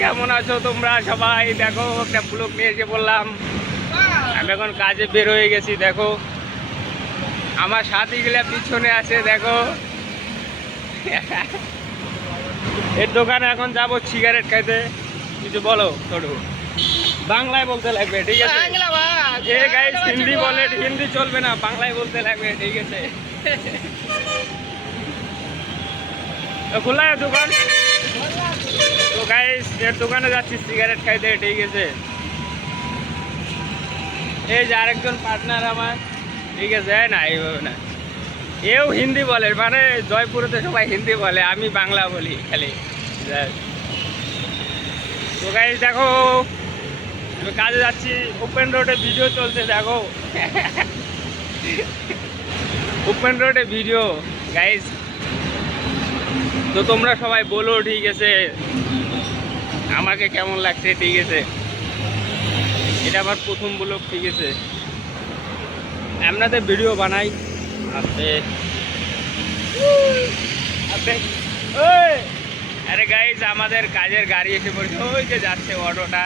কেমন আছো তোমরা সবাই? দেখো একটা ব্লগ নিয়ে এসে বললাম। আমি এখন কাজে বের হয়ে গেছি। দেখো আমার সাথীগুলা পিছনে আছে। দেখো এর দোকানে এখন যাবো সিগারেট খাইতে। কিছু বলো ছোট, বাংলায় বলতে লাগবে, ঠিক আছে? এ গাইস হিন্দি বলে, হিন্দি চলবে না, বাংলায় বলতে লাগবে, ঠিক আছে? খোলা দোকান তো গাইস, এর দোকানে যাচ্ছি সিগারেট খাইতে, ঠিক আছে? এই যে আরেকজন পার্টনার আমার, ঠিক আছে? না এইভাবে না, এও হিন্দি বলে, মানে জয়পুরেতে সবাই হিন্দি বলে, আমি বাংলা বলি খালি। তো গাইস দেখো আমি কাজে যাচ্ছি, ওপেন রোডে ভিডিও চলছে। দেখো ওপেন রোডে ভিডিও গাইস। তো তোমরা সবাই বলো, ঠিক আছে, আমাকে কেমন লাগছে, ঠিক আছে? এটা আমার প্রথম ব্লগ, ঠিক আছে? এমনাতে ভিডিও বানাই। আরে গাইস আমাদের কাজের গাড়ি এসে পড়ছে, ওই যে যাচ্ছে অটোটা।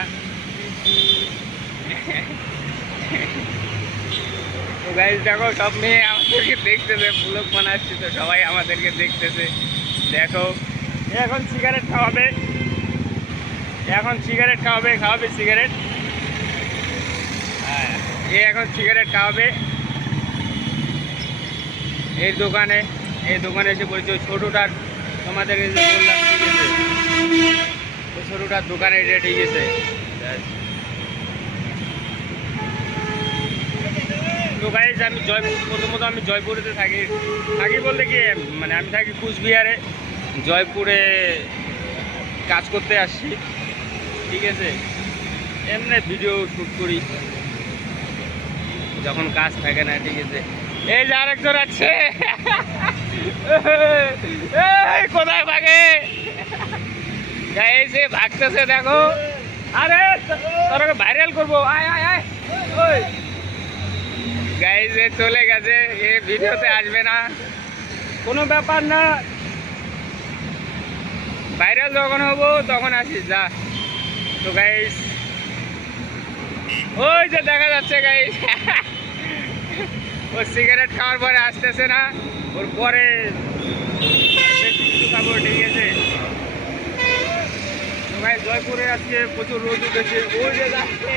তো গাইস দেখো সব মেয়ে আমাদেরকে দেখতেছে, ব্লগ বানাচ্ছি তো সবাই আমাদেরকে দেখতেছে। দেখো এখন সিগারেট খাওয়াবে, এখন সিগারেট খাওয়াবে সিগারেট। হ্যাঁ এ এখন সিগারেট খাওয়াবে এই দোকানে এসে বলছে ওই ছোটোটার, তোমাদেরকে যে বললাম, ঠিক আছে? ওই ছোটোটার দোকানে এটা, ঠিক আছে? তো গাইজ আমি প্রথমত আমি জয়পুরেতে থাকি বলতে কি, মানে আমি থাকি কুচবিহারে, জয়পুরে কাজ করতে আসছি, ঠিক আছে? এমনি ভিডিও শ্যুট করি যখন কাজ থাকে না, ঠিক আছে? এই যে আরেকজন আছে, কোথায় ভাগে গাইজ, ভাগতেছে দেখো। আরে তোরা ভাইরাল করবো, আয় আয় আয়। ওই গাইজ চলে গেছে, এ ভিডিওতে আসবে না, কোনো ব্যাপার না, ভাইরাল যখন হবো তখন আসিস, যা। তো গাইজ ওই যে দেখা যাচ্ছে গাইজ, ও সিগারেট খাওয়ার পরে আসতেছে না, ওর পরে কিছু খাবো, ঠিক আছে? তো গাইজ জয়পুরে আজকে প্রচুর রোদ উঠেছে, ওই যে যাচ্ছে।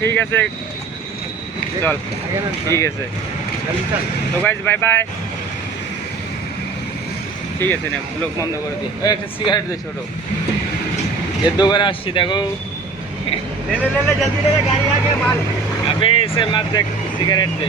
ঠিক আছে চল, ঠিক আছে। তো গাইজ বাই বাই, ঠিক আছে না, লোক বন্ধ করে দিই। একটা সিগারেট দে ছোটো, এর দোকানে আসছি। দেখো अबे इसे मत देख, सिगरेट दे।